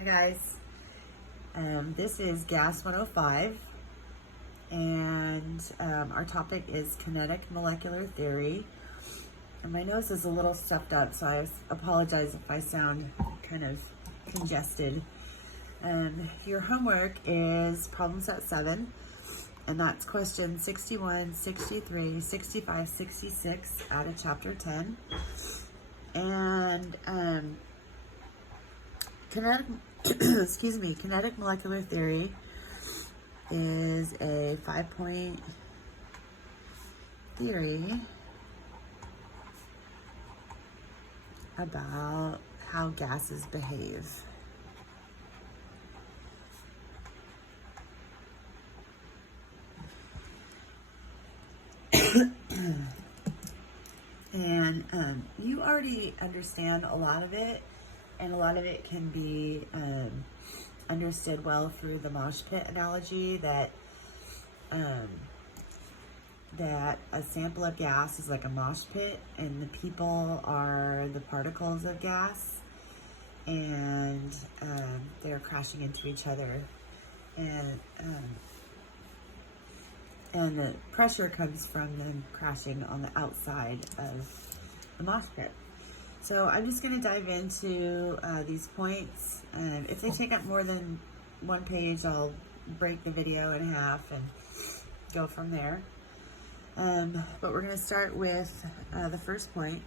Hi guys, this is Gas 105 and our topic is Kinetic Molecular Theory. And my nose is a little stuffed up, so I apologize if I sound kind of congested. Your homework is problem set 7, and that's questions 61, 63, 65, 66 out of chapter 10. And Kinetic Molecular Theory is a 5-point theory about how gases behave. And you already understand a lot of it, and a lot of it can be understood well through the mosh pit analogy that a sample of gas is like a mosh pit, and the people are the particles of gas, and they're crashing into each other, and the pressure comes from them crashing on the outside of the mosh pit. So I'm just going to dive into these points. If they take up more than one page, I'll break the video in half and go from there. But we're going to start with the first point,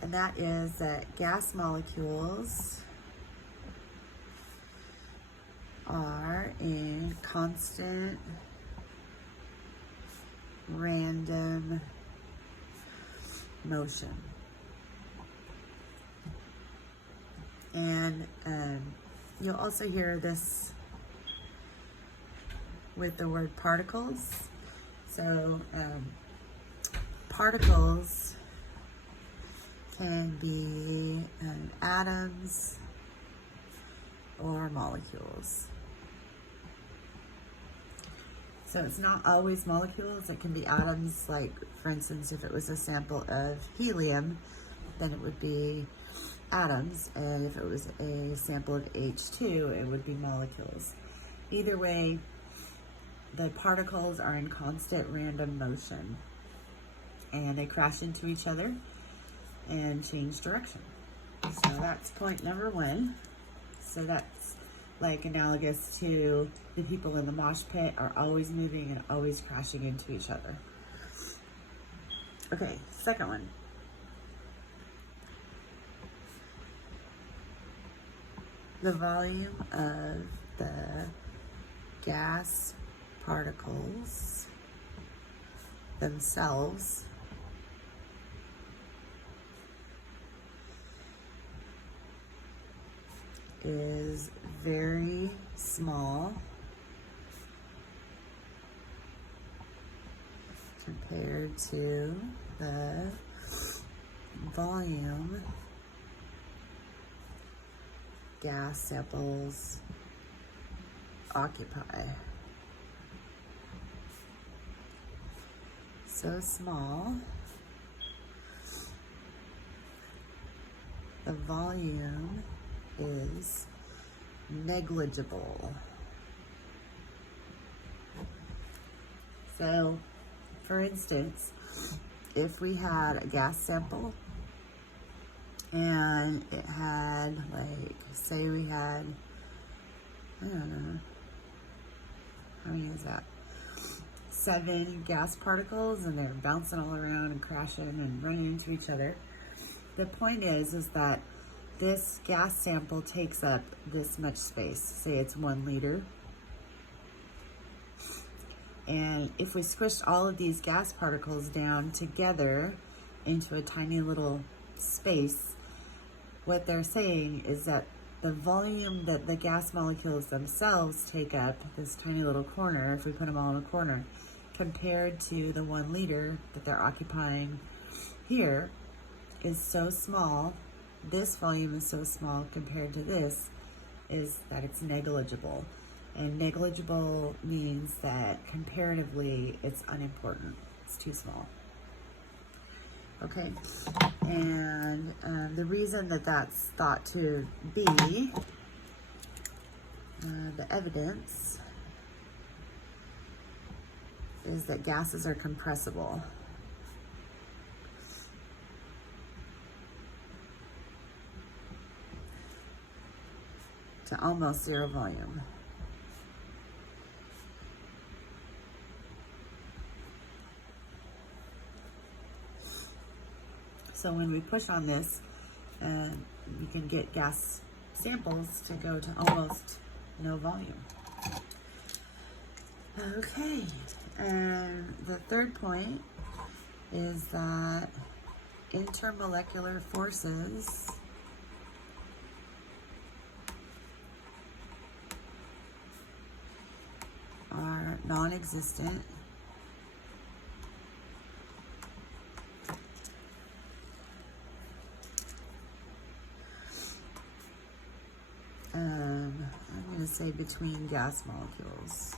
and that is that gas molecules are in constant random motion. And you'll also hear this with the word particles. So particles can be atoms or molecules. So it's not always molecules, it can be atoms. Like, for instance, if it was a sample of helium, then it would be atoms, and if it was a sample of H2, it would be molecules. Either way, the particles are in constant random motion, and they crash into each other and change direction. So that's point number 1. So that's like analogous to the people in the mosh pit are always moving and always crashing into each other. Okay, second one. The volume of the gas particles themselves is very small compared to the volume gas samples occupy. So small, the volume is negligible. So, for instance, if we had a gas sample and it had, like, say we had, I don't know, how many is that? 7 gas particles, and they're bouncing all around and crashing and running into each other. The point is that this gas sample takes up this much space. Say it's 1 liter. And if we squished all of these gas particles down together into a tiny little space, what they're saying is that the volume that the gas molecules themselves take up, this tiny little corner, if we put them all in a corner, compared to the 1 liter that they're occupying here, is so small. This volume is so small compared to this, is that it's negligible. And negligible means that comparatively it's unimportant. It's too small. Okay, and the reason that that's thought to be the evidence is that gases are compressible. To almost zero volume. So when we push on this, you can get gas samples to go to almost no volume. Okay, and the third point is that intermolecular forces are non-existent I'm going to say between gas molecules.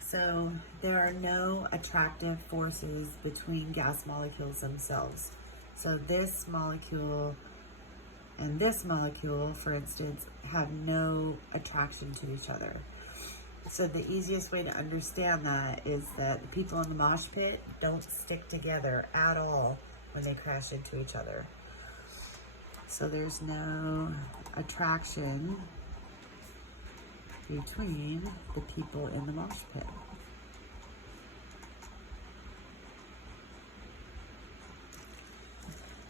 So there are no attractive forces between gas molecules themselves. So this molecule and this molecule, for instance, have no attraction to each other. So the easiest way to understand that is that the people in the mosh pit don't stick together at all when they crash into each other. So there's no attraction between the people in the mosh pit.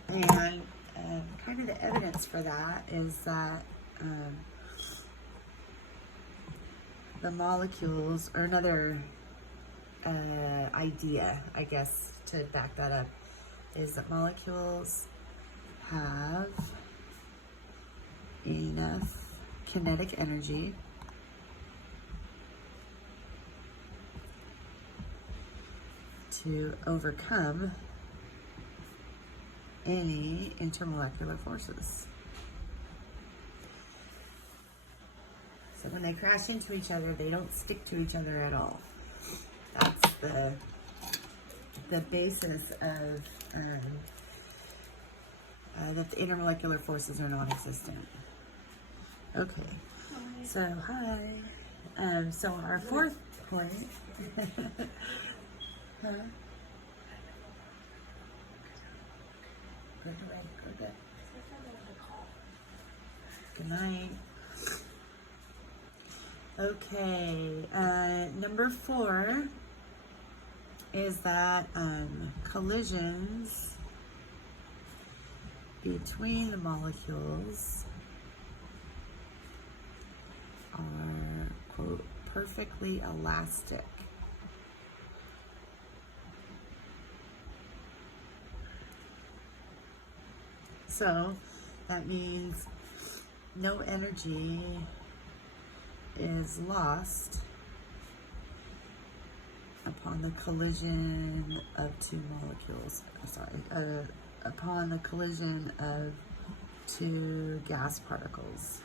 And kind of the evidence for that is that the molecules, or another idea, I guess, to back that up, is that molecules have enough kinetic energy to overcome any intermolecular forces. So when they crash into each other, they don't stick to each other at all. That's the basis of that the intermolecular forces are non-existent. Okay, so hi. So our fourth point. Huh? Good night. Okay, number 4 is that collisions between the molecules are, quote, perfectly elastic. So that means no energy is lost upon the collision of two molecules. Upon the collision of two gas particles.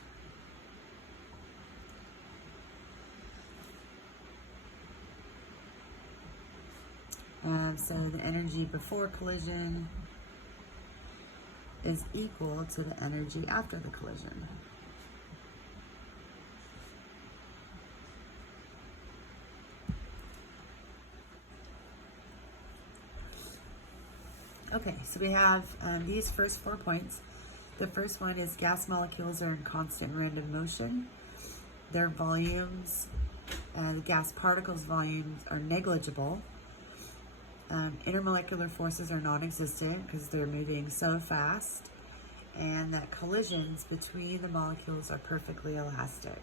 So the energy before collision is equal to the energy after the collision. Okay, so we have these first 4 points. The first one is gas molecules are in constant random motion. Their volumes, the gas particles' volumes are negligible. Intermolecular forces are non-existent because they're moving so fast, and that collisions between the molecules are perfectly elastic.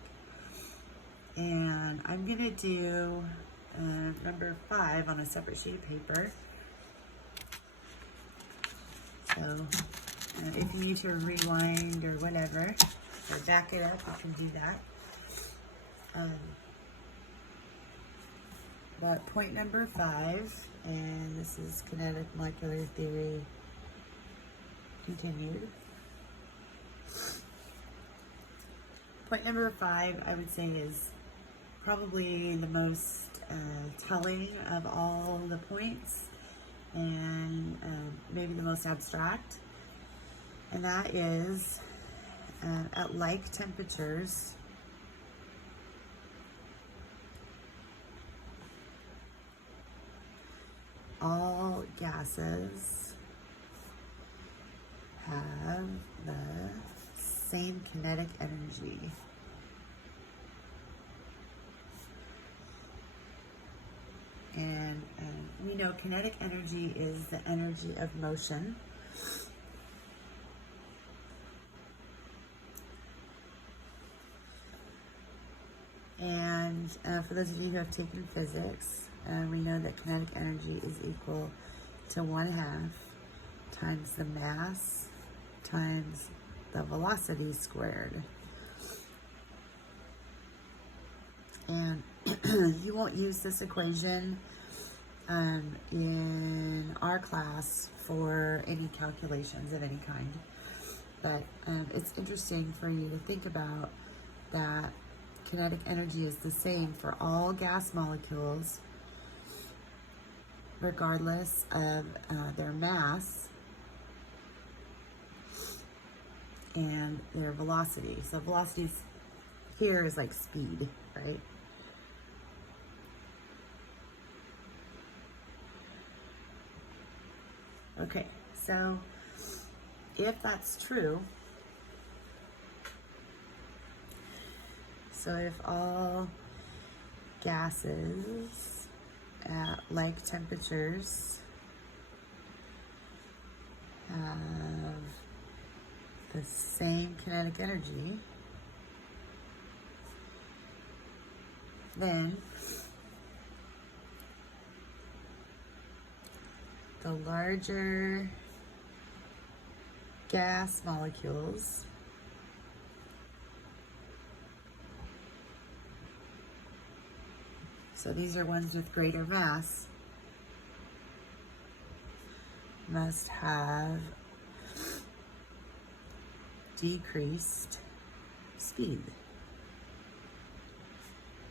And I'm going to do number 5 on a separate sheet of paper. So if you need to rewind or whatever, or back it up, you can do that. But point number 5, and this is Kinetic Molecular Theory continued. Point number 5, I would say, is probably the most telling of all the points. and maybe the most abstract, and that is at like temperatures, all gases have the same kinetic energy. And we know kinetic energy is the energy of motion. And for those of you who have taken physics, we know that kinetic energy is equal to 1/2 times the mass times the velocity squared. And you won't use this equation in our class for any calculations of any kind, but it's interesting for you to think about that kinetic energy is the same for all gas molecules, regardless of their mass and their velocity. So velocity here is like speed, right? Okay, so if that's true, so if all gases at like temperatures have the same kinetic energy, then the larger gas molecules so these are ones with greater mass, must have decreased speed,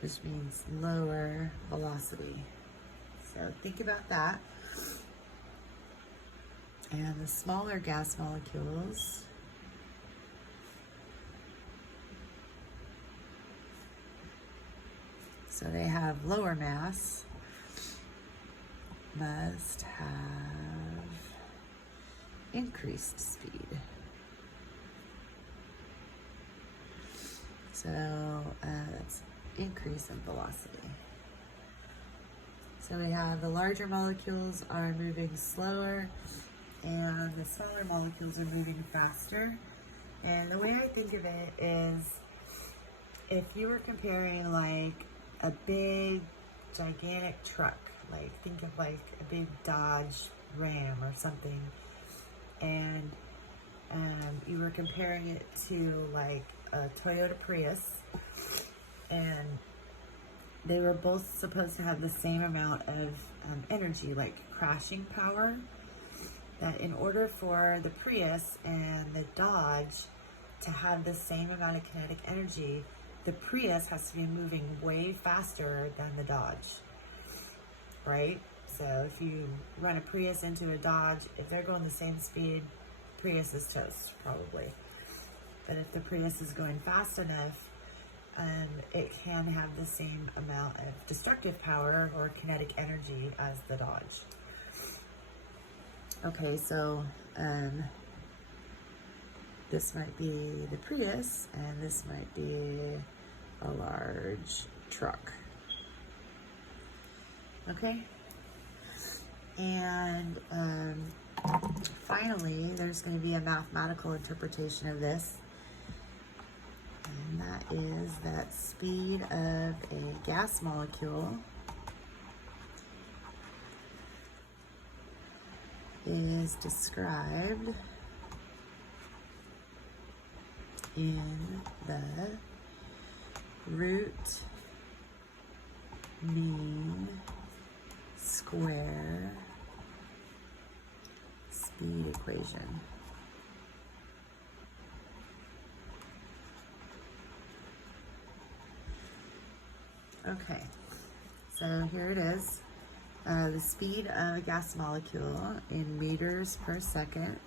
which means lower velocity. So think about that. And the smaller gas molecules so they have lower mass, must have increased speed. So that's increase in velocity. So we have the larger molecules are moving slower and the smaller molecules are moving faster. And the way I think of it is, if you were comparing like a big gigantic truck, like think of like a big Dodge Ram or something, and you were comparing it to like a Toyota Prius, and they were both supposed to have the same amount of energy, like crashing power, that in order for the Prius and the Dodge to have the same amount of kinetic energy, the Prius has to be moving way faster than the Dodge, right? So if you run a Prius into a Dodge, if they're going the same speed, Prius is toast, probably. But if the Prius is going fast enough, it can have the same amount of destructive power or kinetic energy as the Dodge. Okay, so this might be the Prius, and this might be a large truck. Okay? And finally, there's going to be a mathematical interpretation of this. And that is that speed of a gas molecule is described in the root mean square speed equation. Okay, so here it is. The speed of a gas molecule in meters per second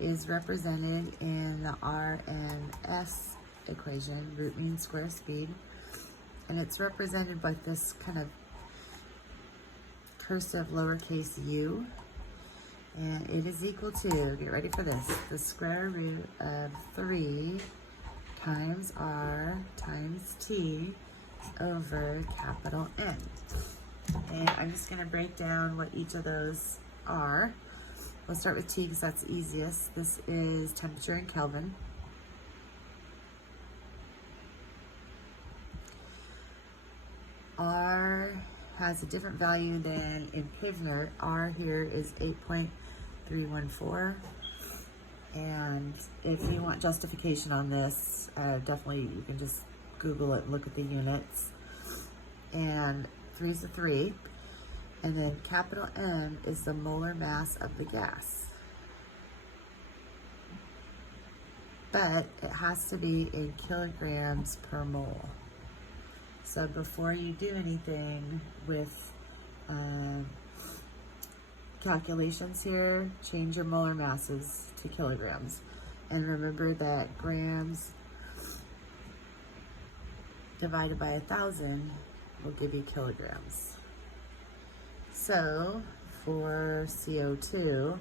is represented in the R and S equation, root mean square speed. And it's represented by this kind of cursive lowercase u. And it is equal to, get ready for this, the square root of 3 times R times T over capital N. And I'm just going to break down what each of those are. We'll start with T because that's the easiest. This is temperature in Kelvin. R has a different value than in Pivner. R here is 8.314. And if you want justification on this, definitely you can just Google it and look at the units. And 3 is a 3. And then capital M is the molar mass of the gas. But it has to be in kilograms per mole. So before you do anything with calculations here, change your molar masses to kilograms. And remember that grams divided by 1,000 will give you kilograms. So for CO2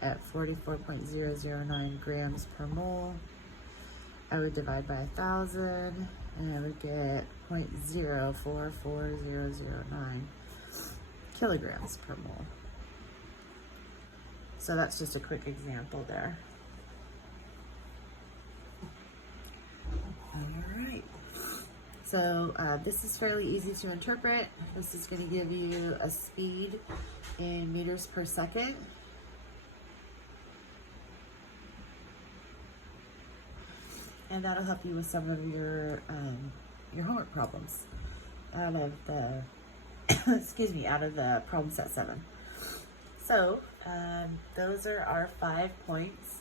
at 44.009 grams per mole, I would divide by 1,000 and I would get 0.044009 kilograms per mole. So that's just a quick example there. All right. So this is fairly easy to interpret. This is going to give you a speed in meters per second. And that'll help you with some of your homework problems out of the, excuse me, out of the problem set 7. So those are our 5 points.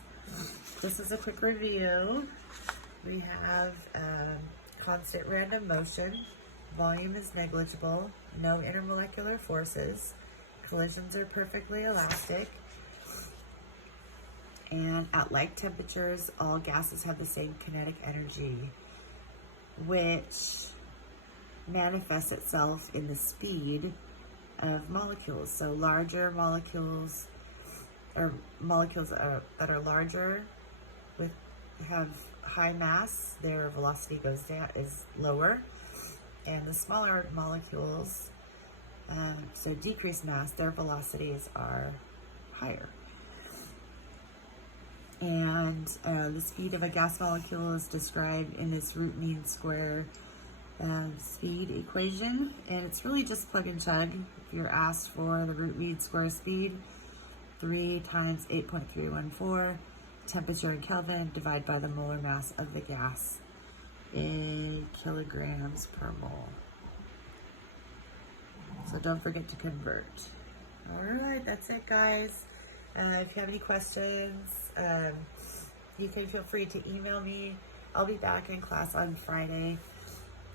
This is a quick review. We have constant random motion, volume is negligible, no intermolecular forces, collisions are perfectly elastic, and at like temperatures, all gases have the same kinetic energy, which manifests itself in the speed of molecules. So larger molecules, or molecules that are larger have high mass, their velocity goes down, is lower, and the smaller molecules, so decreased mass, their velocities are higher. And the speed of a gas molecule is described in this root mean square speed equation, and it's really just plug and chug. If you're asked for the root mean square speed, 3 times 8.314, temperature in Kelvin, divide by the molar mass of the gas in kilograms per mole. So don't forget to convert. All right, that's it, guys. If you have any questions, you can feel free to email me. I'll be back in class on Friday,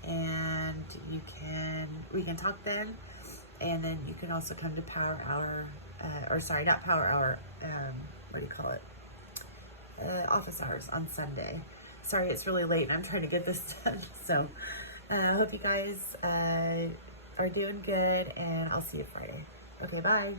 and we can talk then. And then you can also come to Power Hour, or sorry, not Power Hour. What do you call it? Office hours on Sunday. Sorry, it's really late and I'm trying to get this done. So I hope you guys are doing good, and I'll see you Friday. Okay, bye.